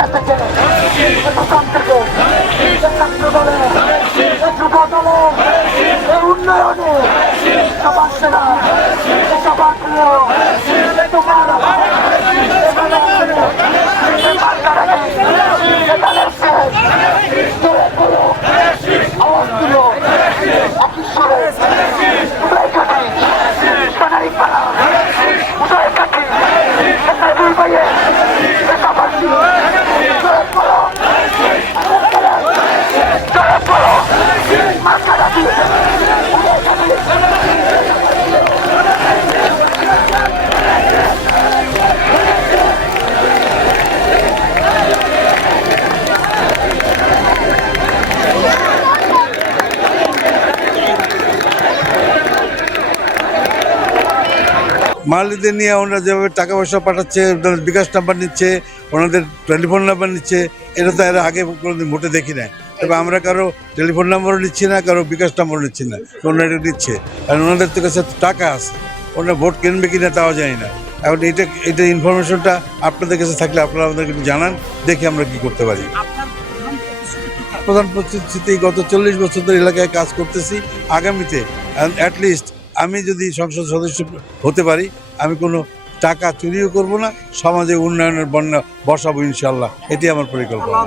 সামনে থেকে দোকান থেকে ছাত্র দলে যুব দলে এই উন্নয়নে সবার সেরা সবার প্রিয় তোমার আওয়াজ দিল অফিসরে সোনারি পাড়া উদয় কাঠি দুই ভাইয়ে মালিকদের নিয়ে ওনারা যেভাবে টাকা পয়সা পাঠাচ্ছে, ওনাদের বিকাশ নাম্বার নিচ্ছে, ওনাদের টেলিফোন নাম্বার নিচ্ছে, এটা তো এর আগে কোনোদিন ভোটে দেখি না। তবে আমরা কারো টেলিফোন নাম্বারও নিচ্ছি না, কারো বিকাশ নাম্বারও নিচ্ছি না, ওনারা এটা নিচ্ছে। কারণ ওনাদের তো কাছে টাকা আছে, ওনারা ভোট কিনবে কিনা তাও জানি না। এখন এটা ইনফরমেশনটা আপনাদের কাছে থাকলে আপনারা আমাদেরকে একটু জানান, দেখে আমরা কি করতে পারি। প্রধান প্রতিশ্রুতি গত 40 বছর ধরে এলাকায় কাজ করতেছি। আগামীতে অ্যাটলিস্ট আমি যদি সংসদ সদস্য হতে পারি, আমি কোনো টাকা চুরিও করব না, সমাজে উন্নয়নের বন্যা বসাবো ইনশাল্লাহ, এটি আমার পরিকল্পনা।